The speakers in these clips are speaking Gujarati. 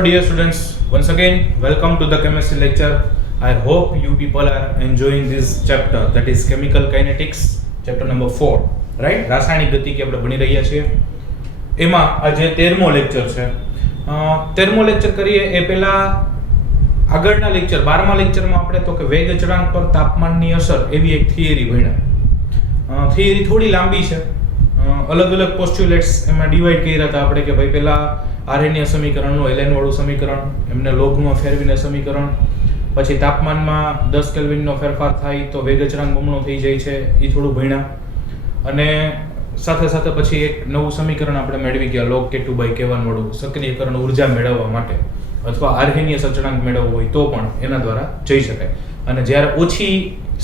Hello dear students, once again welcome to the chemistry lecture. I hope you people are enjoying this chapter, that is chemical kinetics, chapter number 4, right? રાસાયણિક ગતિકી આપણે ભણી રહ્યા છીએ. એમાં આજે 13મો લેક્ચર છે. 13મો લેક્ચર કરીએ એ પહેલા આગળના લેક્ચર 12મા લેક્ચરમાં આપણે તો કે વેગ અચળાંક પર તાપમાનની અસર એવી એક થિયરી ભણ્યા. થિયરી થોડી લાંબી છે. અલગ અલગ પોસ્ચ્યુલેટ્સ એમાં ડિવાઈડ કર્યા હતા આપણે કે ભાઈ પહેલા આરએનએ સમીકરણનું એલેન વાળું સમીકરણ, એમને લોગમાં ફેરવીને સમીકરણ, પછી તાપમાનમાં 10 કેલ્વિનનો ફેરફાર થાય તો વેગ અચળાંક બમણો થઈ જાય છે, એ થોડું ભણ્યા. અને સાથે સાથે પછી એક નવું સમીકરણ આપણે મેળવી ગયા log K2/K1 વાળું, સક્રિયકરણ ઉર્જા મેળવવા માટે અથવા આર્હેનિયસ અચળાંક મેળવવો હોય તો પણ એના દ્વારા જઈ શકાય. અને જ્યારે ઓછી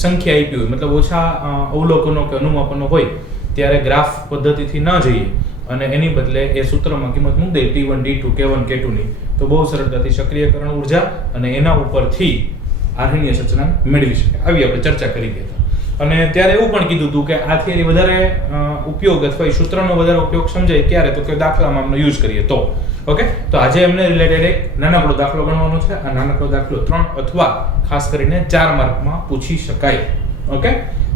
સંખ્યા આપી હોય, મતલબ ઓછા અવલોકનો કે અનુમાપનો હોય ત્યારે ગ્રાફ પદ્ધતિથી ન જઈએ અને એની બદલે એ સૂત્રમાં કિંમત મૂકી દઈએ T1 D2 K1 K2 ની, તો બહુ સરળતાથી સક્રિયકરણ ઉર્જા અને એના ઉપરથી આર્હેનિયસ અચળાંક મેળવી શકાય. આવી આપણે ચર્ચા કરી ગયા. અને ત્યારે એવું પણ કીધું હતું કે આ થિયરી વધારે ઉપયોગ અથવા સૂત્રનો વધારે ઉપયોગ સમજાય ક્યારે, તો કે દાખલામાં આપણે યુઝ કરીએ તો. ઓકે, તો આજે એમને રિલેટેડ એક નાનકડો દાખલો ગણવાનો છે. આ નાનકડો દાખલો 3 અથવા ખાસ કરીને 4 માર્કમાં પૂછી શકાય. ઓકે,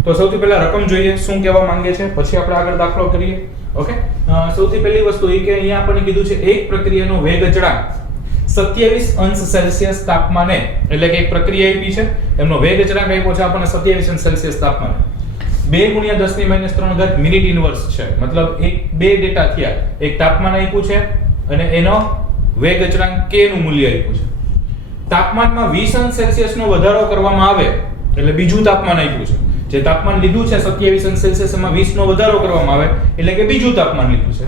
તો સૌથી પહેલા રકમ જોઈએ શું કહેવા માંગે છે, પછી આપણે આગળ દાખલો કરીએ. ઓકે, સૌથી પહેલી વસ્તુ એ કે અહીંયા આપણને કીધું છે એક પ્રક્રિયાનો વેગ અચળાંક 27 અંશ સેલ્સિયસ તાપમાને, એટલે કે એક પ્રક્રિયા આપી છે, એમનો વેગ અચળાંક આપ્યો છે આપણને 27 અંશ સેલ્સિયસ તાપમાને 2 × 10⁻³ મિનિટ ઇન્વર્સ છે. મતલબ બે ડેટા થયા, એક તાપમાન આપ્યું છે અને એનો વેગ અચળાંક k નું મૂલ્ય આપ્યું છે. તાપમાનમાં 20 અંશ સેલ્સિયસ નો વધારો કરવામાં આવે એટલે બીજું તાપમાન આપ્યું છે. જે તાપમાન લીધું છે 27 અંશ સેલ્સિયસ, એમાં 20 નો વધારો કરવામાં આવે એટલે કે બીજું તાપમાન લીધું છે.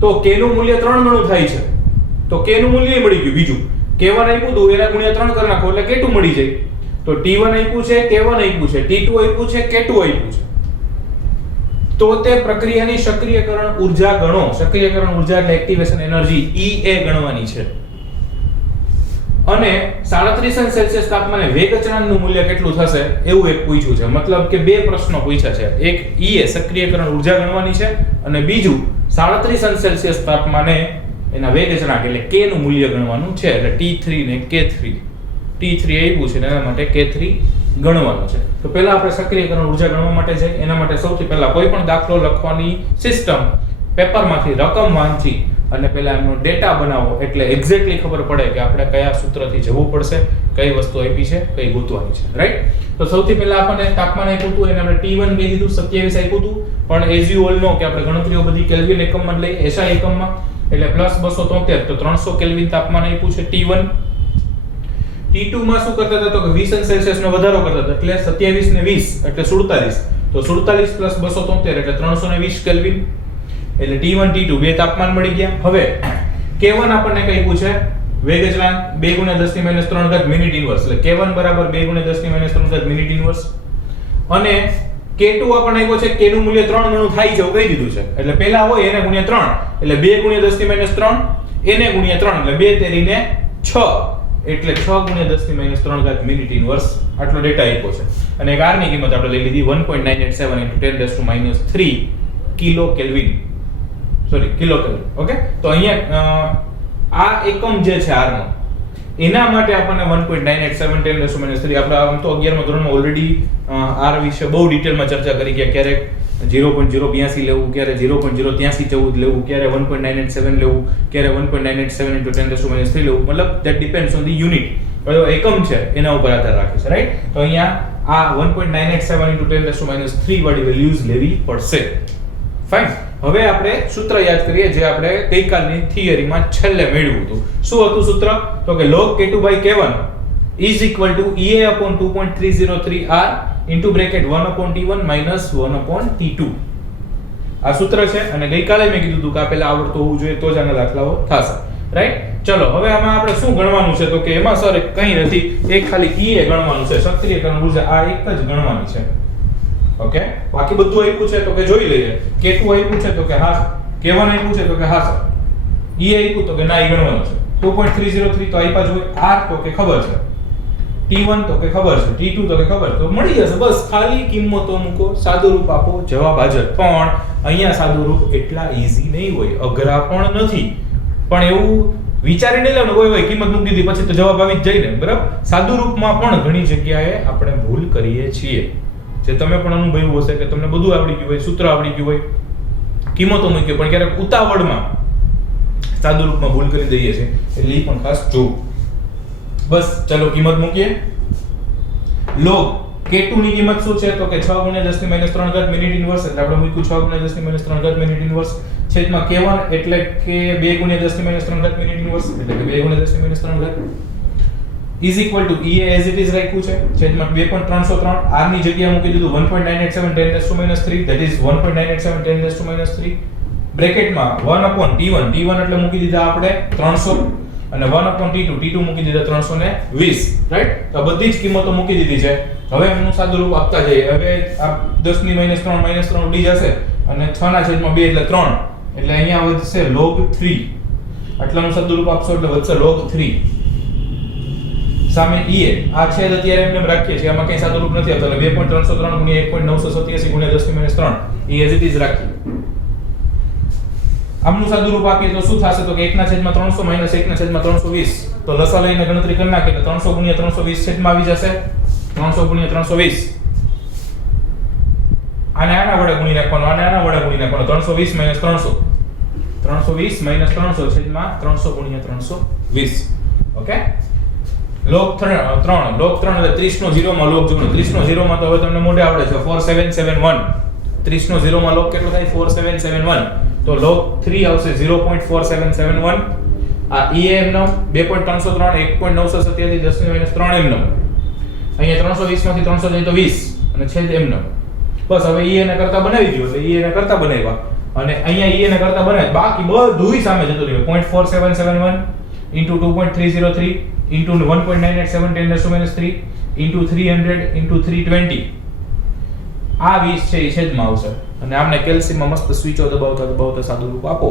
તો k નું મૂલ્ય 3 ગણું થાય છે. તો k નું મૂલ્ય મળી ગયું બીજું. K1 આપ્યું તો એના ગુણ્યા 3 કરી નાખો એટલે K2 મળી જાય. તો T1 આપ્યું છે, K1 આપ્યું છે, T2 આપ્યું છે, K2 આપ્યું છે. તો તે પ્રક્રિયાની સક્રિયકરણ ઉર્જા ગણો. સક્રિયકરણ ઉર્જા એટલે એક્ટિવેશન એનર્જી EA ગણવાની છે. અને 37 અંશ સેલ્સિયસ તાપમાને વેગ અચળાંકનું મૂલ્ય કેટલું થશે એવું એક પૂછ્યું છે. મતલબ કે બે પ્રશ્નો પૂછ્યા છે. એક EA સક્રિયકરણ ઉર્જા ગણવાની છે અને બીજું 37 અંશ સેલ્સિયસ તાપમાને એના વેગ અચળાંક એટલે k નું મૂલ્ય ગણવાનું છે. એટલે T3 ને K3, T3 આપ્યું છે એના માટે K3 ગણવાનું છે. તો પહેલા આપણે સક્રિયકરણ ઉર્જા ગણવા માટે છે. એના માટે સૌથી પહેલા કોઈ પણ દાખલો લખવાની સિસ્ટમ પેપરમાંથી રકમ વાંચી અને પહેલા એનો ડેટા બનાવો એટલે એક્ઝેક્ટલી ખબર પડે કે આપણે કયા સૂત્રથી જવું પડશે, કઈ વસ્તુ આપી છે, કઈ ગોતવાની છે. રાઈટ? તો સૌથી પહેલા આપણને તાપમાન આપ્યું હતું એને આપણે T1 કહી દીધું, 27 આપ્યું હતું. પણ એઝ યુ ઓલ નો કે આપણે ગણતરીઓ બધી કેલ્વિન એકમમાં જ લઈએ, SI એકમમાં, એટલે +273 તો 300 કેલ્વિન તાપમાન આપ્યું છે T1. T2 માં શું કરતા હતા તો કે 20 અંશ સેલ્સિયસ નો વધારો કરતા હતા એટલે 27 ને 20 એટલે 47. તો 47 + 273 એટલે 320 કેલ્વિન. એટલે T1 T2 બે તાપમાન મળી ગયા. હવે K1 આપણને કહ્યું છે વેગ અચળાંક 2 × 10⁻³ મિનિટ ઇન્વર્સ, એટલે K1 બરાબર 2 × 10⁻³ મિનિટ ઇન્વર્સ. અને K2 આપણને આપ્યો છે k નું મૂલ્ય 3 ગણું થાય છે એવું કહી દીધું છે. એટલે પહેલા હોય એને ગુણ્યા 3 એટલે 2 × 10⁻³ એને ગુણ્યા 3 એટલે 2 તેરી ને 6 એટલે 6 × 10⁻³ મિનિટ ઇન્વર્સ આટલો ડેટા આપ્યો છે. અને એક r ની કિંમત આપણે લઈ લીધી 1.987 × 10⁻³ kilo kelvin. Sorry, kilo kelvin. Okay, તો અહીંયા આ એકમ જે છે r નો એના માટે આપણને 1.987 10⁻³ આપણે આમ તો 11મા ધોરણમાં ઓલરેડી r વિશે બહુ ડિટેલમાં ચર્ચા કરી ગયા. ક્યારેક 0.082 લેવું, ક્યારે 0.08314 લેવું, ક્યારે 1.987 લેવું, ક્યારે 1.987 × 10⁻³ લેવું. મતલબ that depends on the unit. કયો એકમ છે એના ઉપર આધાર રાખે છે. રાઈટ? તો અહીંયા આ 1.987 × 10⁻³ વાળી વેલ્યુઝ લેવી પડશે. ફાઇન. હવે આપણે સૂત્ર યાદ કરીએ જે આપણે ગઈકાલની થિયરીમાં છેલ્લે મેળવ્યું હતું. શું હતું સૂત્ર? તો કે log K2/K1 = EA/2.303R * 1/T1 - 1/T2. આ સૂત્ર છે અને ગઈકાલે મેં કીધું હતું કે આ પહેલા આવડતું હોવું જોઈએ તો જ આના દાખલાઓ થશે. રાઈટ? ચલો હવે આમાં આપણે શું ગણવાનું છે તો કે એમાં સર કંઈ નથી, એક ખાલી EA ગણવાનું છે, સક્રિયકરણ ઉર્જા આ એક જ ગણવાની છે. ઓકે, બાકી બધું આપ્યું છે તો કે જોઈ લઈએ. K2 આપ્યું છે તો કે હા સર, K1 આપ્યું છે તો કે હા સર, EA આપ્યું તો કે ના, એ ગણવાનું છે. 2.303 તો આપ્યા જ હોય, R તો કે ખબર છે, T1 તો કે ખબર છે, T2 તો કે ખબર, તો મળી જશે. બસ ખાલી કિંમતો મૂકો, સાદુરૂપ આપો, જવાબ હાજર. પણ અહીંયા સાદુરૂપ એટલા ઈઝી નહીં હોય, અઘરા પણ નથી. પણ એવું વિચારી નહીં લેવાનું હોય કિંમત મૂકી દીધી પછી તો જવાબ આવી જ જાય ને, બરાબર. સાદુ રૂપમાં પણ ઘણી જગ્યાએ આપણે ભૂલ કરીએ છીએ, જે તમે પણ અનુભવ્યું હશે કે તમને બધું આવડી ગયું હોય, સૂત્ર આવડી ગયું હોય, કિંમતો મૂકી, પણ ક્યારેક ઉતાવળમાં સાદુ રૂપમાં ભૂલ કરી દઈએ છીએ, એટલે એ પણ ખાસ જોવું. બસ ચલો કિંમત મૂકીએ. log k2 ની કિંમત શું છે તો કે 6 * 10⁻³ મિનિટ ઇન્વર્સ, એટલે આપણે મૂક્યું 6 * 10⁻³ મિનિટ ઇન્વર્સ છેદમાં k1 એટલે કે 2 * 10⁻³ મિનિટ ઇન્વર્સ, એટલે કે 2 * 10⁻³ is equal to EA as it is રાખ્યું છે છેદમાં 2.303, r ની જગ્યાએ મૂકી દીધું 1.987 10⁻³ that is 1.987 10⁻³ બ્રેકેટમાં 1/t1 એટલે મૂકી દીધા આપણે 300 અને 1/t2 મૂકી દીધા 320, રાઈટ. તો બધી જ કિંમતો મૂકી દીધી છે. હવે એનું સાદું રૂપ આપતા જઈએ. હવે આ 10 - 3 ઉડી જશે અને 6/2 એટલે 3, એટલે અહીંયા વધશે log 3. આટલાનું સાદું રૂપ આપશો એટલે વધશે log 3. સામે EA આ છેદ અત્યારે એમને રાખીએ છીએ, આમાં કઈ સાદું રૂપ નથી આપતા, એટલે 2.303 * 1.987 * 10⁻³ E as it is રાખીએ. આમનું સાદું રૂપ આપીએ તો શું થશે તો કે 1/300 - 1/320, તો લસા લઈને ગણતરી કરી નાખીએ તો 300 * 320 છેદમાં આવી જશે 300 * 320. આને આના વડે ગુણી નાખવાનું, આને આના વડે ગુણી નાખવાનું, 320 - 300 320 - 300 છેદમાં 300 * 320. ઓકે. log 3 એટલે 30 નો 0 માં log જોવાનો, 30 નો 0 માં તો હવે તમને મોઢે આવડે છે 4771. 30 નો 0 માં log કેટલો થાય 4771, તો log 3 આવશે 0.4771. આ EM નો 2.303 1.987 10⁻³ એમ નો, અહીંયા 320 માંથી 300 જાય તો 20 અને છેદ એમ નો. બસ હવે EA ને કરતા બનાવી દો, એટલે EA ને કરતા બનાવ્યા અને અહીંયા EA ને કરતા બનાવ્યા, બાકી બધુંય સામે જતું રહ્યું. 0.4771 into 2.303 into 1.987 10⁻³ into 300 into 320, આ 20 છે એ છેદમાં આવશે અને આમને કેલ્સીમાં મસ્ત સ્વિચો દબાવતા સાદું રૂપ આપો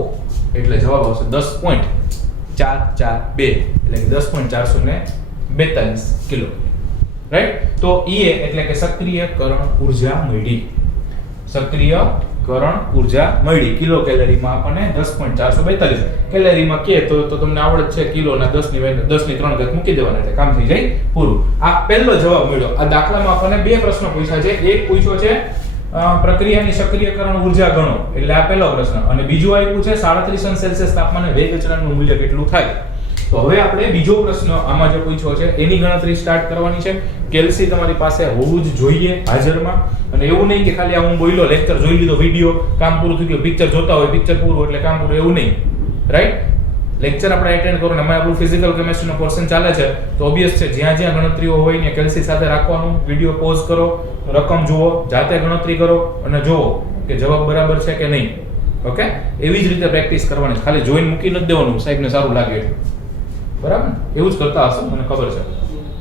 એટલે જવાબ આવશે 10.442, એટલે કે 10.442 કિલો, રાઈટ. તો EA એટલે કે સક્રિયકરણ ઊર્જા મળી, સક્રિયકરણ ઊર્જા મળી. કિલો કેલરીમાં આપણને 10.442 કેલરીમાં કે તો તમને આવડત છે કિલો ના 10⁻³ મૂકી દેવાના છે, કામ થઈ જાય પૂરું. આ પહેલો જવાબ મળ્યો. આ દાખલામાં આપણને બે પ્રશ્નો પૂછ્યા છે. એક પૂછ્યો છે પ્રક્રિયાની સક્રિયકરણ ઊર્જા ગણો, એટલે આ પહેલો પ્રશ્ન, અને બીજો આપ્યું છે 37°C તાપમાને વેગ અચળાંકનું મૂલ્ય કેટલું થાય. તો હવે આપણે બીજો પ્રશ્ન આમાં જે પૂછ્યો છે એની ગણતરી સ્ટાર્ટ કરવાની છે. કેલ્સી તમારી પાસે હોવું જ જોઈએ હાજરમાં, અને એવું નહીં કે ખાલી આ હું બોલ્યો લેક્ચર જોઈ લીધો, વિડિયો કામ પૂરું થઈ ગયું, પિક્ચર જોતા હોય પિક્ચર પૂરું એટલે કામ પૂરું, એવું નહીં, રાઈટ. લેક્ચર આપણે એટેન્ડ કરો ને એમાં આપણું ફિઝિકલ કેમિસ્ટ્રીનો પોર્શન ચાલે છે તો ઓબ્વિયસ છે જ્યાં જ્યાં ગણતરીઓ હોય ને કેલ્સી સાથે રાખવાનું, વિડિયો પોઝ કરો, રકમ જુઓ, જાતે ગણતરી કરો અને જુઓ કે જવાબ બરાબર છે કે નહીં. ઓકે, એવી જ રીતે પ્રેક્ટિસ કરવાની, ખાલી જોઈને મૂકી નથી દેવાનું સાહેબને સારું લાગે એટલે, બરાબર. એવું જ કરતા હશો મને ખબર છે,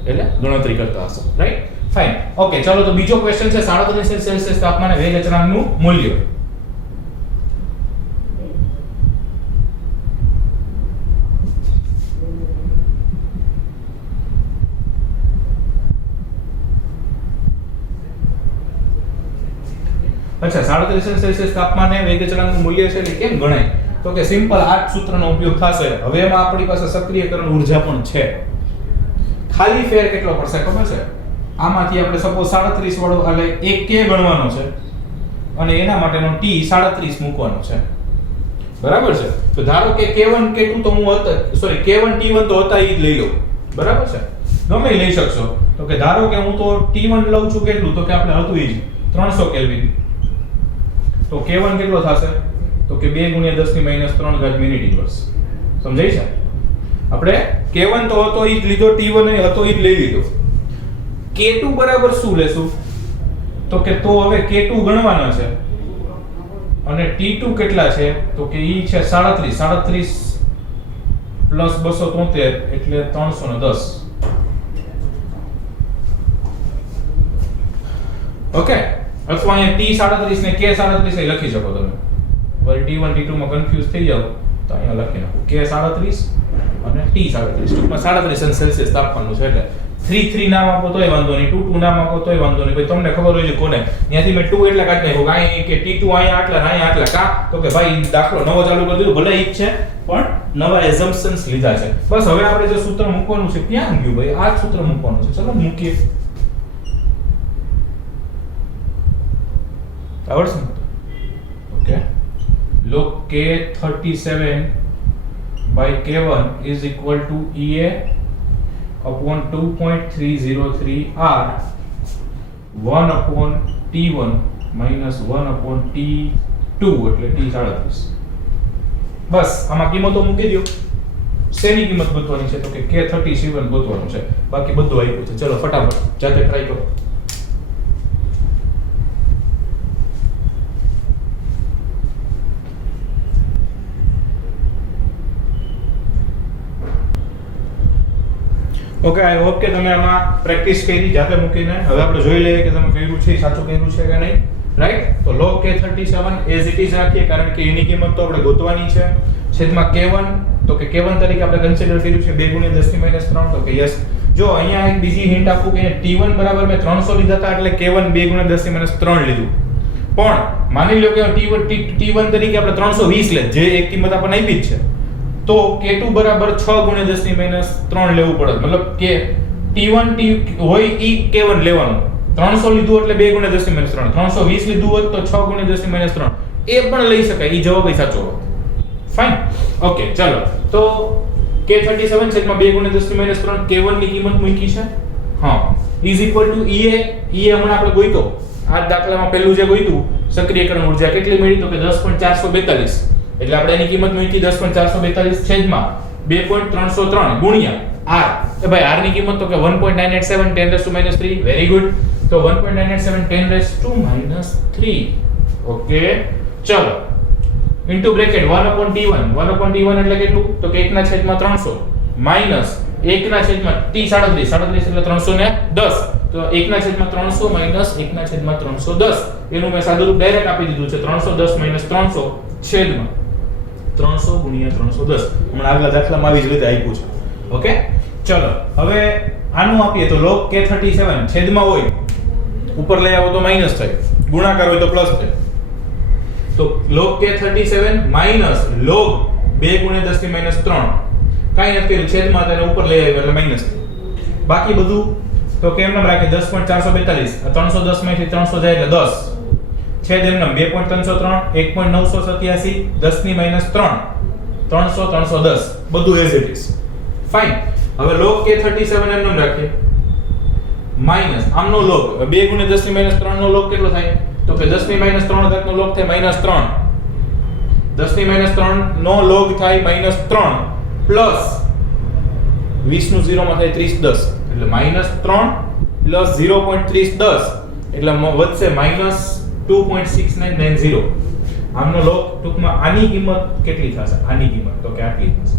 એટલે ગણતરી કરતા હશો, રાઈટ. ફાઇન. ઓકે, ચાલો તો બીજો ક્વેશ્ચન છે 37°C તાપમાને વેગ અચળાંકનું મૂલ્ય. અચ્છા, 37°C તાપમાને વેગ અચળાંકનું મૂલ્ય છે એટલે કેમ ગણાય તો કે સિમ્પલ આ સૂત્રનો ઉપયોગ થશે. હવે એમાં આપણી પાસે સક્રિયકરણ ઊર્જા પણ છે. ખાલી ફેર કેટલો પડશે ખબર છે? આમાંથી આપણે સપોઝ 37 વાળો એટલે 1 k ગણવાનો છે અને એના માટેનો t 37 મૂકવાનો છે, બરાબર છે. તો ધારો કે k1 k2 તો હું હતા, સોરી k1 t1 તો હતા ઈ જ લઈ લો, બરાબર છે. ગમે લઈ શકશો. તો કે ધારો કે હું તો t1 લઉં છું કેટલું તો કે આપણે હતું ઈ 300 કેલ્વિન, તો k1 કેટલો થશે તો કે 2 * 10⁻³ મિનિટ ઇન્વર્સ. સમજાય છે? આપણે k1 તો હતો ઈ જ લીધો, t1 એ હતો ઈ જ લઈ લીધો. k2 બરાબર શું લેશું તો કે તો હવે k2 ગણવાનો છે અને t2 કેટલા છે તો કે ઈ છે 37 પ્લસ 273 એટલે 310. ઓકે, અથવા અહીંયા t 37 ને k 37 એ લખી શકો તમે. વળી t1 t2 માં કન્ફ્યુઝ થઈ જાવ તો અહીંયા લખી નાખો k 37 અને t 37. ટૂંકમાં 37°C તાપમાનનું છે એટલે 3 નામ આપો તોય વાંધો નહીં, 2 નામ આપો તોય વાંધો નહીં. ભાઈ તમને ખબર હોય છે કોને, ત્યાંથી મેં 2 એટલે કાઢી નાખ્યો કે અહીં કે t2 અહીંયા આટલા અહીંયા આટલા કા તો કે ભાઈ દાખલો નવો ચાલુ કરી દીધો, ભલે ઈ જ છે પણ નવા એઝમ્પશન્સ લીધા છે. બસ હવે આપણે જે સૂત્ર મૂકવાનું છે ક્યાં ગયું ભાઈ? આ જ સૂત્ર મૂકવાનું છે. ચલો મૂકીએ. આવડશે? Okay. log K37 by K1 is equal to EA upon 2.303 R 1 upon T1 minus 1 upon T2 એટલે T37. બસ આમાં કિંમતો મૂકી દો. શેની કિંમત ગોતવાની છે? તો કે K37 ગોતવાનું છે. બાકી બધું આપ્યું છે. ચલો ફટાફટ જાતે ટ્રાય કરો. ઓકે, આઈ હોપ કે તમે આમાં પ્રેક્ટિસ કરી જાતે મૂકીને. હવે આપણે જોઈ લઈએ કે તમે કર્યું છે સાચું કર્યું છે કે નહીં. રાઈટ? તો log K37 as it is રાખીએ કારણ કે એની કિંમત તો આપણે ગોતવાની છે. છેદમાં K1 તો કે K1 તરીકે આપણે કન્સિડર કર્યું છે 2 * 10 - 3 તો કે યસ. જો અહીંયા એક બીજી હિન્ટ આપું કે T1 બરાબર મેં 300 લીધા હતા એટલે K1 2 * 10 - 3 લીધું. પણ માની લો કે T1 તરીકે આપણે 320 લે જે એક કિંમત આપણને આપી જ છે. તો K2 બરાબર 6 * 10 - 3 લેવું પડે. મતલબ કે T1 હોય ઈ K1 લેવાનું. 300 લીધું એટલે 2 * 10 - 3. 320 લીધું હોત તો 6 * 10 - 3. એ પણ લઈ શકાય. ઈ જવાબ સાચો હોત. ફાઇન. ઓકે, ચાલો. તો K37 છેદમાં 2 * 10 - 3 K1 ની કિંમત મૂકી છે. હા, is equal to EA. EA હમણાં આપણે ગોઈતો. આ દાખલામાં પહેલું જે ગોઈતું સક્રિયકરણ ઊર્જા કેટલી મળી? તો કે 10.442. એટલે આપણે એની કિંમત મૂકી 10.442 છેદમાં 2.303 ગુણ્યા R. એ ભાઈ R ની કિંમત તો કે 1.987 10 - 3. Very good. તો 1.987 10 - 3. ઓકે, ચલો. Into bracket 1/T1. 1/T1 એટલે કેટલું? તો કે 1/300 માઈનસ 1/T37. 37 એટલે 310. તો 1/300 માઈનસ 1/310. એનું મેં સાદું રૂપ ડાયરેક્ટ આપી દીધું છે 310 - 300 છેદમાં 300 * 310. હમણાં આગલા દાખલામાં આવી જ રીતે આપ્યું છે. ઓકે, ચલો. હવે આનું આપીએ તો log K37 છેદમાં હોય ઉપર લઈ આવો તો માઈનસ થાય, ગુણાકાર હોય તો પ્લસ થાય. તો log K37 માઈનસ log 2 * 10 - 3. કાઈ નથી કર્યું, છેદમાં તેને ઉપર લઈ આવ્યો એટલે માઈનસ થાય. બાકી બધું તો કેમ નામ રાખે 10.442. 310 માંથી 300 જાય એટલે 10. છેદ એમ નામ 2.303 1.987 10 - 3 300 310 બધું એઝ ઇટ ઇઝ. ફાઇન. હવે log K37 એમ નામ રાખીએ માઈનસ આમનો log 2 * 10 - 3 નો log કેટલો થાય? તો કે 10 - 3 તક નો log થાય -3. 10 - 3 નો log થાય -3 પ્લસ 20 નું 0 માં થાય 30 10 એટલે -3 પ્લસ 0.30 એટલે વધશે -2.6990. આમનો log ટૂંકમાં આની કિંમત કેટલી થશે? આની કિંમત તો કે આટલી થશે.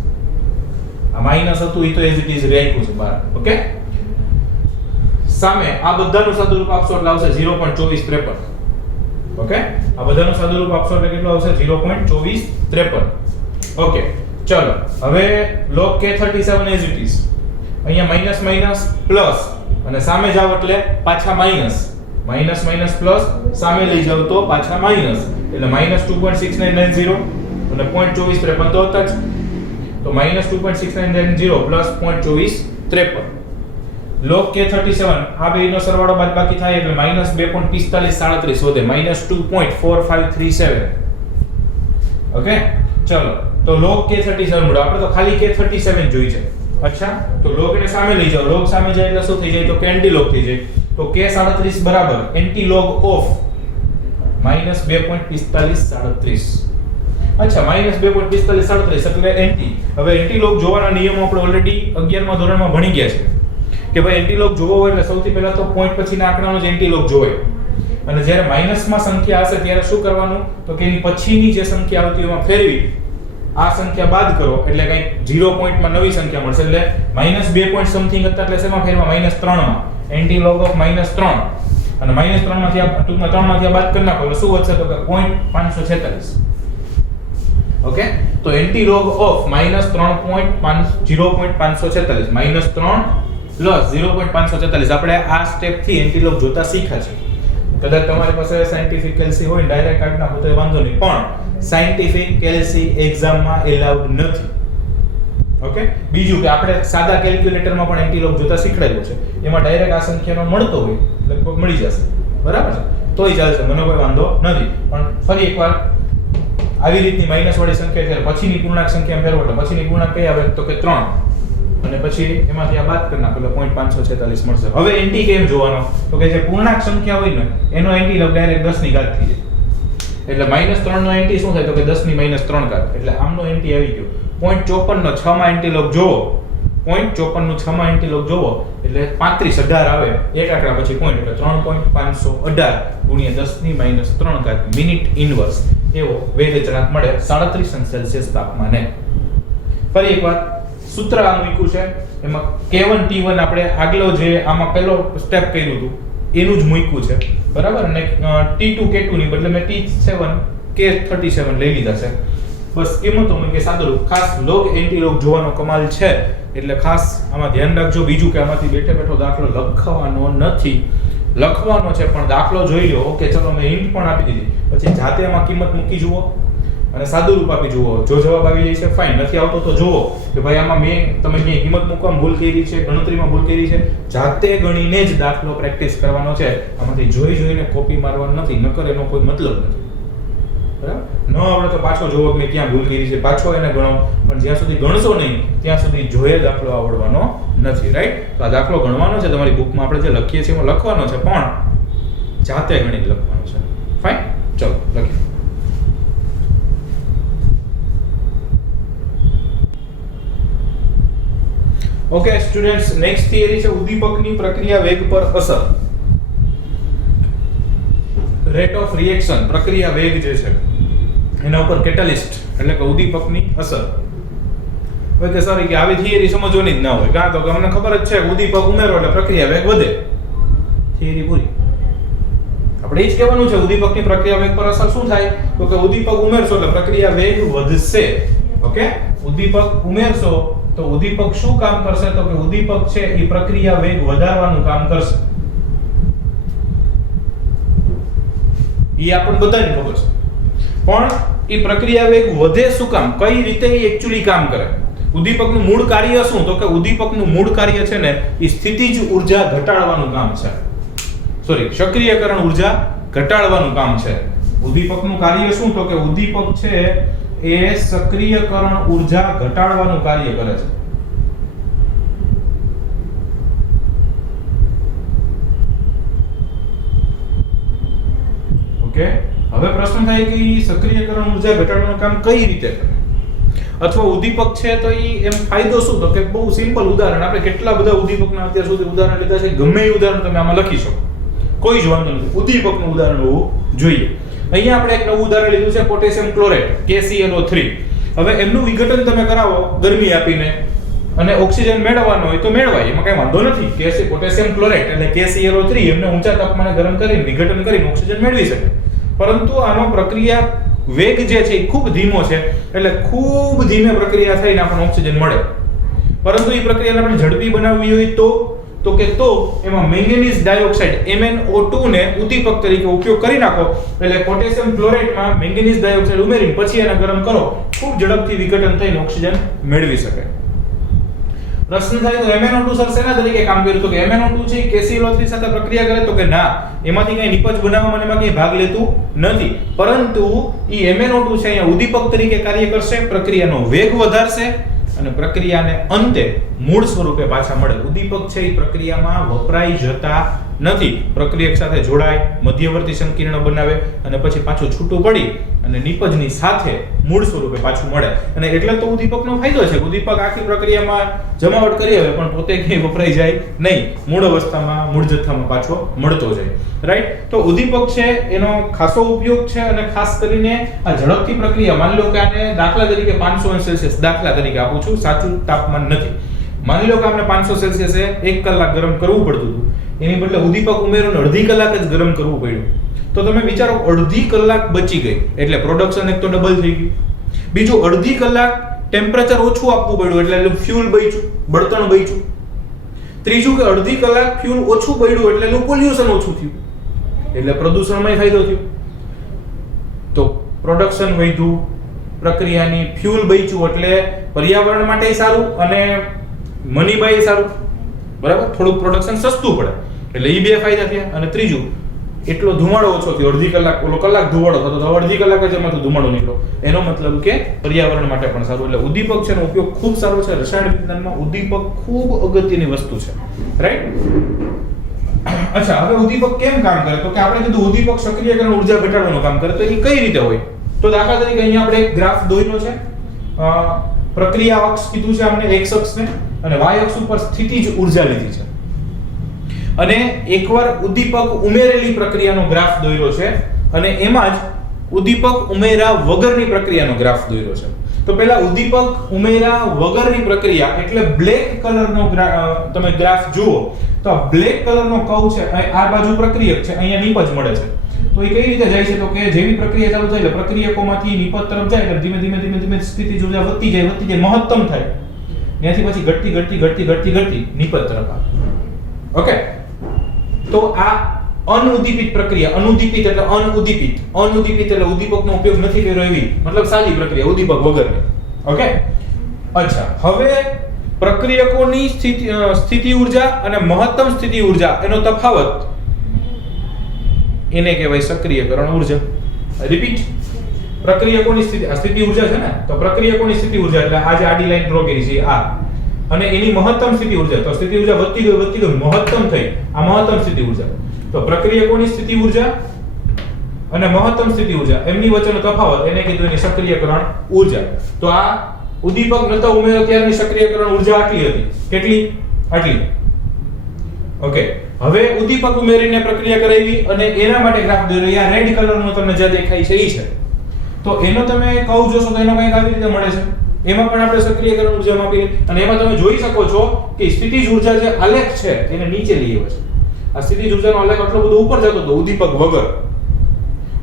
આ માઈનસ હતું ઈ તો એઝ ઇટ ઇઝ રાખ્યું છે બહાર. ઓકે, સામે આ બધાનું સાદું રૂપ આપશો એટલે આવશે 0.2453. ઓકે, આ બધાનું સાદું રૂપ આપશો એટલે કેટલું આવશે? 0.2453. ઓકે, ચલો. હવે log K37 as it is. અહીંયા માઈનસ માઈનસ પ્લસ અને સામે જાવ એટલે પાછા માઈનસ. માઈનસ માઈનસ પ્લસ સામે લઈ જાવ તો પાછા માઈનસ એટલે -2.6990 અને 0.2453 તો હતા જ. તો -2.6990 પ્લસ 0.2453. log K37 આ બેનો સરવાળો બાદબાકી થાય એટલે -2.4537 વધે -2.4537. ઓકે, ચલો. તો log K37 મળે. આપણે તો ખાલી K37 જોઈ છે. અચ્છા, તો log ને સામે લઈ જાઓ. log સામે જાય એટલે શું થઈ જાય? તો કે એન્ટી-log થઈ જાય. તો K37 બરાબર એન્ટી-log ઓફ -2.4537. અચ્છા, -2.4537 એટલે એન્ટી. હવે એન્ટી-log જોવાના નિયમો આપણે ઓલરેડી 11મા ધોરણમાં ભણી ગયા છે કે ભાઈ એન્ટી-log જોવો હોય એટલે સૌથી પહેલા તો પોઈન્ટ પછીના આંકડાનો જ એન્ટી-log જોવાય. અને જ્યારે માઈનસમાં સંખ્યા હશે ત્યારે શું કરવાનું? તો કે એની પછીની જે સંખ્યા આવતી એમાં ફેરવી આ સંખ્યા બાદ કરો એટલે કંઈક 0 પોઈન્ટમાં નવી સંખ્યા મળશે. એટલે -2 પોઈન્ટ સમથિંગ હતા એટલે શેમાં ફેરવા? -3 માં. એન્ટી-log ઓફ -3 અને -3 માંથી આ ટૂંકમાં 3 માંથી આ બાદ કરી નાખો એટલે શું વધશે? તો કે 0.546. ઓકે, તો એન્ટી-log ઓફ -3.0.546 -3 પ્લસ 0.546. આપણે આ સ્ટેપ થી એન્ટી-log જોતા શીખ્યા છે. કદાચ તમારી પાસે સાયન્ટિફિક કેલ્સી હોય ડાયરેક્ટ કાઢી નાખો તો વાંધો નહીં, પણ સાયન્ટિફિક કેલ્સી એક્ઝામમાં એલાઉડ નથી. ઓકે, બીજું કે આપણે સાદા કેલ્ક્યુલેટરમાં પણ એન્ટીલોગ જોતા શીખડાયું છે, એમાં ડાયરેક્ટ આ સંખ્યાનો મળતો હોય લગભગ મળી જશે, બરાબર છે, તોય ચાલશે, મને કોઈ વાંધો નથી. પણ ફરી એકવાર આવી રીતની માઈનસ વાળી સંખ્યા છે પછીની પૂર્ણાંક સંખ્યા ફેરવો એટલે પછીની પૂર્ણાંક કઈ આવે તો કે 3 અને પછી એમાંથી આ બાદ કરી નાખો એટલે 0.546 મળશે. હવે એન્ટી કેમ જોવાનો તો કે જે પૂર્ણાંક સંખ્યા હોય ને એનો એન્ટીલોગ ડાયરેક્ટ 10 ની ઘાત થઈ જાય, એટલે -3 નો એન્ટી શું થાય તો કે 10 ની -3 ઘાત, એટલે આમનો એન્ટી આવી ગયો. 0.54 નો 6 માં એન્ટીલોગ જોવો, 0.54 નું 6 માં એન્ટીલોગ જોવો એટલે 35 18 આવે, એક આંકડા પછી પોઈન્ટ એટલે 3.518 ગુણ્યા 10 ની -3 ઘાત મિનિટ ઇનવર્સ એવો વેગ અચળાંક મળે 37 અંશ સેલ્સિયસ તાપમાને. ફરી એકવાર સૂત્ર આ મૂક્યું છે, એમાં K1 T1 આપણે આગલો જે આમાં પહેલો સ્ટેપ કર્યું હતું એનું જ મૂક્યું છે, બરાબર, અને T2 K2 ની બદલે મેં T7 K37 લઈ લીધા છે. બસ કિંમતો મૂકે સાદુરૂપ. ખાસ લોગ એન્ટીલોગ જોવાનો કમાલ છે, એટલે ખાસ આમાં ધ્યાન રાખજો. બીજું કે આમાંથી બેઠે બેઠો દાખલો લખવાનો નથી, લખવાનો છે પણ દાખલો જોઈ લો. ઓકે, ચલો મેં હિન્ટ પણ આપી દીધી, પછી જાતે આમાં કિંમત મૂકી જુઓ અને સાદુરૂપ આપી જુઓ. જો જવાબ આવી જાય છે ફાઇન, નથી આવતો તો જુઓ કે ભાઈ આમાં તમે કિંમત મૂકવામાં ભૂલ કરી છે, ગણતરીમાં ભૂલ કરી છે. જાતે ગણીને જ દાખલો પ્રેક્ટિસ કરવાનો છે, આમાંથી જોઈને કોપી મારવાનો નથી, નકર એનો કોઈ મતલબ નથી, બરાબર. ન આવડે તો પાછો જોવો કે ક્યાં ભૂલ કરી છે, પાછો એને ગણો, પણ જ્યાં સુધી ગણશો નહીં ત્યાં સુધી જોઈએ દાખલો આવડવાનો નથી, રાઈટ. તો આ દાખલો ગણવાનો છે, તમારી બુકમાં આપણે જે લખીએ છીએ એમાં લખવાનો છે, પણ જાતે ગણીને લખવાનો છે. ફાઇન, ચલો લખીએ. ઓકે સ્ટુડન્ટ્સ, નેક્સ્ટ થિયરી છે ઉદ્દીપકની પ્રક્રિયા વેગ પર અસર. રેટ ઓફ રિએક્શન, પ્રક્રિયા વેગ જે છે એના ઉપર કેટાલિસ્ટ એટલે કે ઉદ્દીપકની અસર. હવે કે સર કે આવી થિયરી સમજવાની જ ના હોય, કાં તો કે અમને ખબર જ છે કે ઉદ્દીપક ઉમેરો એટલે પ્રક્રિયા વેગ વધે, થિયરી પૂરી. આપણે એ જ કહેવાનું છે ઉદ્દીપકની પ્રક્રિયા વેગ પર અસર શું થાય તો કે ઉદ્દીપક ઉમેરશો એટલે પ્રક્રિયા વેગ વધશે. ઓકે, ઉદ્દીપક ઉમેરશો તો ઉદ્દીપક શું કામ કરશે તો કે ઉદ્દીપક છે એ પ્રક્રિયા વેગ વધારવાનું કામ કરશે. એ આપણને બધાને ખબર છે, પણ એ પ્રક્રિયા વેગ વધે શું કામ, કઈ રીતે એ એક્ચ્યુઅલી કામ કરે. ઉદ્દીપકનું મૂળ કાર્ય શું તો કે ઉદ્દીપકનું મૂળ કાર્ય છે ને એ સ્થિતિજ ઊર્જા ઘટાડવાનું કામ છે, સક્રિયકરણ ઊર્જા ઘટાડવાનું કામ છે. ઉદ્દીપકનું કાર્ય શું તો કે ઉદ્દીપક છે એ સક્રિયકરણ ઊર્જા ઘટાડવાનું કાર્ય કરે છે. ઓકે, હવે પ્રશ્ન થાય કે સક્રિયકરણ ઊર્જા ઘટાડવાનું કામ કઈ રીતે કરે, અથવા ઉદ્દીપક છે તો એમ ફાયદો શું તો કે બહુ સિમ્પલ ઉદાહરણ, આપણે કેટલા બધા ઉદ્દીપકના અત્યાર સુધી ઉદાહરણ લીધા છે, ગમે એ ઉદાહરણ તમે આમાં લખી શકો, કોઈ જ વાંધો નથી. ઉદ્દીપકનું ઉદાહરણ હોવું જોઈએ. અહીંયા આપણે એક નવું ઉદાહરણ લીધું છે પોટેશિયમ ક્લોરેટ KClO3. હવે એમનું વિઘટન તમે કરાવો ગરમી આપીને અને ઓક્સિજન મેળવવાનો હોય તો મેળવાય, એમાં કઈ વાંધો નથી. પોટેશિયમ ક્લોરેટ એટલે KClO3 એમને ઊંચા તાપમાને ગરમ કરીને વિઘટન કરીને ઓક્સિજન મેળવી શકે, પરંતુ આનો પ્રક્રિયા વેગ જે છે એ ખૂબ ધીમો છે, એટલે ખૂબ ધીમે પ્રક્રિયા થઈને આપણને ઓક્સિજન મળે. પરંતુ એ પ્રક્રિયાને આપણે ઝડપી બનાવવી હોય તો એમાં મેંગેનીઝ ડાયોક્સાઇડ MnO2 ને ઉદ્દીપક તરીકે ઉપયોગ કરી નાખો, એટલે પોટેશિયમ ક્લોરેટમાં મેંગેનીઝ ડાયોક્સાઇડ ઉમેરીને પછી એને ગરમ કરો, ખૂબ ઝડપથી વિઘટન થઈને ઓક્સિજન મેળવી શકે. પ્રશ્ન થાય તો MnO2 સર શેના તરીકે કામ કર્યું તો કે MnO2 છે KClO3 સાથે પ્રક્રિયા કરે તો કે ના, એમાંથી કઈ નિપજ બનાવવામાં એમાં કઈ ભાગ લેતું નથી, પરંતુ ઈ MnO2 છે અહીંયા ઉદ્દીપક તરીકે કાર્ય કરશે, પ્રક્રિયાનો વેગ વધારશે અને પ્રક્રિયાને અંતે મૂળ સ્વરૂપે પાછા મળે. ઉદ્દીપક છે એ પ્રક્રિયામાં વપરાઈ જતા નથી, પ્રક્રિયક સાથે જોડાય, મધ્યવર્તી સંકીર્ણ બનાવે અને પછી પાછું છૂટું પડી અને નિપજની સાથે મૂળ સ્વરૂપે પાછું મળે. અને એટલે તો ઉદ્દીપકનો ફાયદો છે, ઉદ્દીપક આખી પ્રક્રિયામાં જમાવટ કરી આવે પણ પોતે ક્યાંય વપરાઈ જાય નહીં, મૂળ અવસ્થામાં મૂળ જથ્થામાં પાછો મળતો જાય, રાઈટ. તો ઉદ્દીપક છે એનો ખાસો ઉપયોગ છે, અને ખાસ કરીને આ ઝડપથી પ્રક્રિયા, માની લો કે આને દાખલા તરીકે 500 અંશ સેલ્સિયસ દાખલા તરીકે આપું છું, સાચું તાપમાન નથી, માની લો કે આપણે 500 સેલ્સિયસે 1 કલાક ગરમ કરવું પડતું હતું, એની બદલે ઉદ્દીપક ઉમેરીને અડધી કલાક જ ગરમ કરવું પડ્યું, તો તમે વિચારો અડધી કલાક બચી ગઈ, એટલે પ્રોડક્શન એક તો ડબલ થઈ ગયું. બીજું અડધી કલાક ટેમ્પરેચર ઓછું આપવું પડ્યું એટલે ફ્યુલ બચ્યું, બળતણ બચ્યું. ત્રીજું કે અડધી કલાક ફ્યુલ ઓછું પડ્યું એટલે પોલ્યુશન ઓછું થયું, એટલે પ્રદૂષણમાં ફાયદો થયો. તો પ્રોડક્શન વધ્યું, પ્રક્રિયાની ફ્યુલ બચ્યું એટલે પર્યાવરણ માટે સારું અને મની બાય સારું, બરાબર, થોડું પ્રોડક્શન સસ્તું પડે એટલે એ બે ફાયદા થયા. અને ત્રીજું, એટલો ધુમાડો ઓછો થયો, અડધી કલાક ઓલો કલાક ધુમાડો થતો તો અડધી કલાક જ એમાંથી ધુમાડો નીકળ્યો. એનો મતલબ કે પર્યાવરણ માટે પણ સારું. એટલે ઉદ્દીપક છે એનો ઉપયોગ ખૂબ સારો છે. રસાયણ વિજ્ઞાનમાં ઉદ્દીપક ખૂબ અગત્યની વસ્તુ છે, રાઈટ? અચ્છા, હવે ઉદ્દીપક કેમ કામ કરે? તો કે આપણે કીધું ઉદ્દીપક સક્રિયકરણ ઉર્જા ઘટાડવાનું કામ કરે. તો એ કઈ રીતે હોય? તો દાખલા તરીકે અહીંયા આપણે એક ગ્રાફ દોર્યો છે. પ્રક્રિયા અક્ષ કીધું છે આપણે, x અક્ષને, અને y અક્ષ ઉપર સ્થિતિજ ઉર્જા લીધી છે. અને એકવાર ઉદ્દીપક ઉમેરેલી પ્રક્રિયાનો ગ્રાફ દોર્યો છે અને એમાં જ ઉદ્દીપક ઉમેરા વગરની પ્રક્રિયાનો ગ્રાફ દોર્યો છે. તો પહેલા ઉદ્દીપક ઉમેરા વગરની પ્રક્રિયા એટલે બ્લેક કલરનો તમે ગ્રાફ જુઓ તો આ બ્લેક કલરનો કર્વ છે, આ બાજુ પ્રક્રિયક છે, અહીંયા નિપજ મળે છે. તો એ કઈ રીતે જાય છે? તો કે જેવી પ્રક્રિયા ચાલુ થાય એટલે પ્રક્રિયકોમાંથી નિપજ તરફ જાય એટલે ધીમે ધીમે ધીમે ધીમે સ્થિતિજ ઉર્જા વધતી જાય મહત્તમ થાય. ત્યાંથી પછી ઘટતી નિપજ તરફ આવે. ઓકે, તો આ અનુદ્દીપિત પ્રક્રિયા, અનુદ્દીપિત એટલે અનુદ્દીપિત એટલે ઉદ્દીપકનો ઉપયોગ નથી કર્યો એવી, મતલબ સાદી પ્રક્રિયા ઉદ્દીપક વગરની. ઓકે, અચ્છા, હવે પ્રક્રિયકોની સ્થિતિ ઉર્જા અને મહત્તમ સ્થિતિ ઉર્જા એનો તફાવત એને કહેવાય સક્રિયકરણ ઉર્જા. રિપીટ, પ્રક્રિયકોની સ્થિતિ ઉર્જા છે ને, તો પ્રક્રિયકોની સ્થિતિ ઉર્જા એટલે આ જે આડી લાઈન ડ્રો કરી છે આ, અને એની મહત્તમ સ્થિતિ ઉર્જા, તો સ્થિતિ ઉર્જા વધતી ગઈ મહત્તમ થઈ, આ મહત્તમ સ્થિતિ ઉર્જા. તો પ્રક્રિયકોની સ્થિતિ ઉર્જા અને મહત્તમ સ્થિતિ ઉર્જા એમની વચ્ચેનો તફાવત એને કીધું એની સક્રિયકરણ ઉર્જા. તો આ ઉદ્દીપક નતો ઉમેર્યો ત્યારની સક્રિયકરણ ઉર્જા આટલી હતી. કેટલી? આટલી. ઓકે, હવે ઉદ્દીપક ઉમેરીને પ્રક્રિયા કરાવી અને એના માટે ગ્રાફ દોર્યો. આ રેડ કલરનો તમને જે દેખાય છે એ છે. તો એનો તમે કહું જોશો તો એનો કંઈક આવી રીતે મળે છે. એમાં પણ આપણે સક્રિયકરણ ઉર્જા માપી અને એમાં તમે જોઈ શકો છો કે સ્થિતિજ ઉર્જા જે આલેખ છે એને નીચે લઈ આવ્યો છે. આ સ્થિતિજ ઉર્જાનો આલેખ આટલો બધો ઉપર જતો હતો ઉદ્દીપક વગર.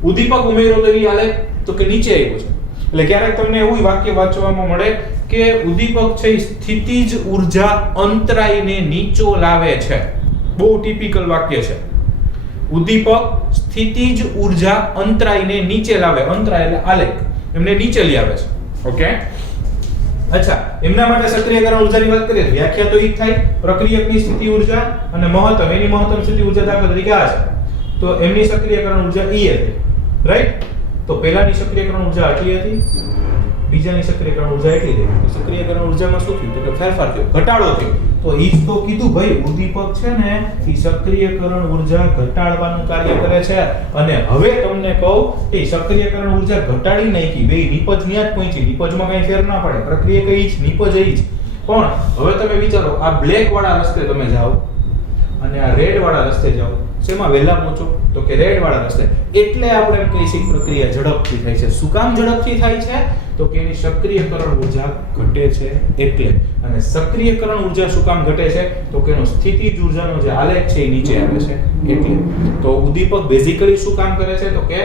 ઉદ્દીપક ઉમેર્યો તો એ આલેખ તો કે નીચે આવ્યો છે. એટલે ક્યારેક તમને એવું વાક્ય વાંચવામાં મળે કે ઉદ્દીપક છે સ્થિતિજ ઉર્જા અંતરાયને નીચો લાવે છે. બહુ ટિપિકલ વાક્ય છે. ઉદ્દીપક સ્થિતિજ ઉર્જા અંતરાયને નીચે લાવે. અંતરાય એટલે આલેખ, એમને નીચે લઈ આવે છે. ઓકે, અચ્છા, એમના માટે સક્રિયકરણ ઉર્જાની વાત કરીએ વ્યાખ્યા તો ઈ થાય પ્રક્રિયકની સ્થિતિ ઉર્જા અને મહત્તમ, એની મહત્તમ સ્થિતિ ઉર્જા દાખલા તરીકે આ છે. તો એમની સક્રિયકરણ ઉર્જા ઈ હતી, રાઈટ? તો પહેલાની સક્રિયકરણ ઉર્જા આટલી હતી, બીજાની સક્રિયકરણ ઉર્જા એટલી હતી. તો સક્રિયકરણ ઉર્જામાં શું થયું? તો કે ફેરફાર થયો, ઘટાડો થયો. તો ઈ જ તો કીધું ભાઈ, ઉદ્દીપક છે ને ઈ સક્રિયકરણ ઉર્જા ઘટાડવાનું કાર્ય કરે છે. અને હવે તમને કહું કે સક્રિયકરણ ઉર્જા ઘટાડી નાખી, બે નિપજ ન્યા જ પહોંચી, નિપજમાં કઈ ફેર ના પડે, પ્રક્રિયા કઈ જ, નિપજ એ જ. પણ હવે તમે વિચારો, આ બ્લેક વાળા રસ્તે તમે જાઓ અને આ રેડ વાળા રસ્તે જાઓ, શેમાં વહેલા પહોંચો? તો કે રેડ વાળા રસ્તે. એટલે આપણે એમ કહીએ છીએ પ્રક્રિયા ઝડપથી થાય છે. શું કામ ઝડપથી થાય છે? તો કે એની સક્રિયકરણ ઉર્જા ઘટે છે એટલે. અને સક્રિયકરણ ઉર્જા શું કામ ઘટે છે? તો કે એનો સ્થિતિજ ઉર્જાનો જે આલેખ છે એ નીચે આવે છે એટલે. તો ઉદ્દીપક બેઝિકલી શું કામ કરે છે? તો કે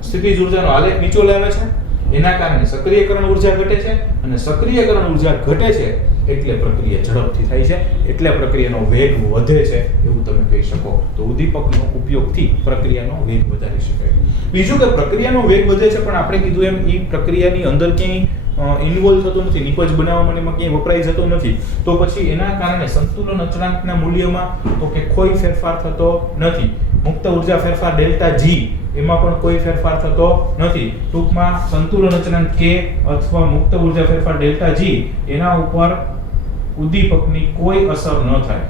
સ્થિતિજ ઉર્જાનો આલેખ નીચો લાવે છે, એના કારણે સક્રિયકરણ ઉર્જા ઘટે છે. અને સક્રિયકરણ ઉર્જા ઘટે છે એટલે પ્રક્રિયા ઝડપથી થાય છે, એટલે પ્રક્રિયાનો વેગ વધે છે એવું તમે કહી શકો. તો ઉદ્દીપકનો ઉપયોગથી પ્રક્રિયાનો વેગ વધારી શકાય. બીજું કે પ્રક્રિયાનો વેગ વધે છે પણ આપણે કીધું એમ એ પ્રક્રિયાની અંદર ક્યાંય ઇન્વોલ્વ થતો નથી, નિપજ બનાવવામાં એમાં ક્યાંય વપરાઈ જતો નથી. તો પછી એના કારણે સંતુલન અચળાંકના મૂલ્યમાં તો કે કોઈ ફેરફાર થતો નથી. મુક્ત ઉર્જા ફેરફાર ડેલ્ટા જી એમાં પણ કોઈ ફેરફાર થતો નથી. ટૂંકમાં સંતુલન અચળાંક કે અથવા મુક્ત ઉર્જા ફેરફાર ડેલ્ટા જી એના ઉપર ઉદ્દીપકની કોઈ અસર ન થાય.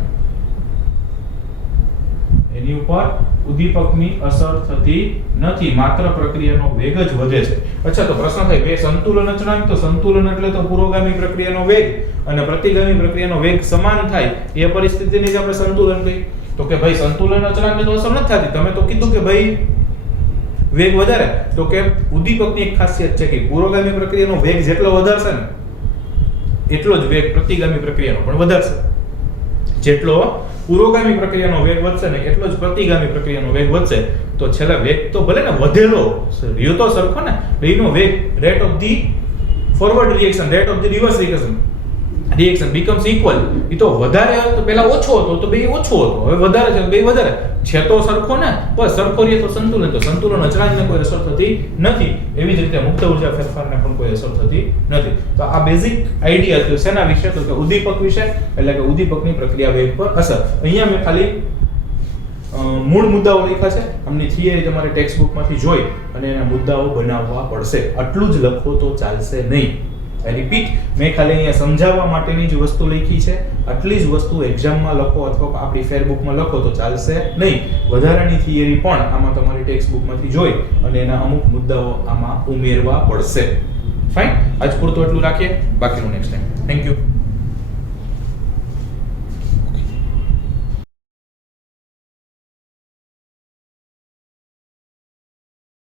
એની ઉપર ઉદ્દીપકની અસર થતી નથી, માત્ર પ્રક્રિયાનો વેગ જ વધે છે. અચ્છા, તો પ્રશ્ન થાય બે સંતુલન અચળાંક, તો સંતુલન એટલે તો પુરોગામી પ્રક્રિયાનો વેગ અને પ્રતિગામી પ્રક્રિયાનો વેગ સમાન થાય એ પરિસ્થિતિને જ આપણે સંતુલન કહીએ. તો કે ભાઈ સંતુલન અચળાંકને તો અસર નથી થતી, તમે તો કીધું કે ભાઈ વેગ વધારે. તો કે ઉદ્દીપકની એક ખાસિયત છે કે પુરોગામી પ્રક્રિયાનો વેગ જેટલો વધારશે ને એટલો જ વેગ પ્રતિગામી પ્રક્રિયાનો પણ વધારશે. જેટલો પુરોગામી પ્રક્રિયાનો વેગ વધશે ને એટલો જ પ્રતિગામી પ્રક્રિયાનો વેગ વધશે. તો છેલ્લે વેગ તો ભલે ને વધેલો રહ્યો તો સરખો ને, બેનો વેગ, rate of the forward reaction, rate of the reverse reaction reaction becomes equal, એ તો વધારે તો પહેલા ઓછો હતો તો બે ઓછો હતો, હવે વધારે છે તો બે વધારે છે, તો સરખો ને બસ સરખો રહે તો સંતુલન અચળાંકને કોઈ અસર થતી નથી. એવી જ રીતે મુક્ત ઉર્જા ફેરફારને પણ કોઈ અસર થતી નથી. તો આ બેઝિક આઈડિયા છે શેના વિશે, તો કે ઉદ્દીપક વિશે, એટલે કે ઉદ્દીપકની પ્રક્રિયા વેગ પર અસર. અહીંયા મેં ખાલી મૂળ મુદ્દાઓ લખ્યા છે, આમની થિયરી તમારે ટેક્સ્ટ બુકમાંથી જોઈ અને એના મુદ્દાઓ બનાવવા પડશે. આટલું જ લખો તો ચાલશે નહીં. રિપીટ, મેં ખાલી અહીંયા સમજાવવા માટેની જ વસ્તુ લખી છે. આટલી જ વસ્તુ એક્ઝામમાં લખો અથવા આપણી ફેરબુકમાં લખો તો ચાલશે નહીં. વધારાની થિયરી પણ આમાં તમારી ટેક્સ્ટ બુકમાંથી જોઈ અને એના અમુક મુદ્દાઓ આમાં ઉમેરવા પડશે. ફાઇન, આજ પૂરતું એટલું રાખીએ, બાકીનું નેક્સ્ટ ટાઈમ. Thank you.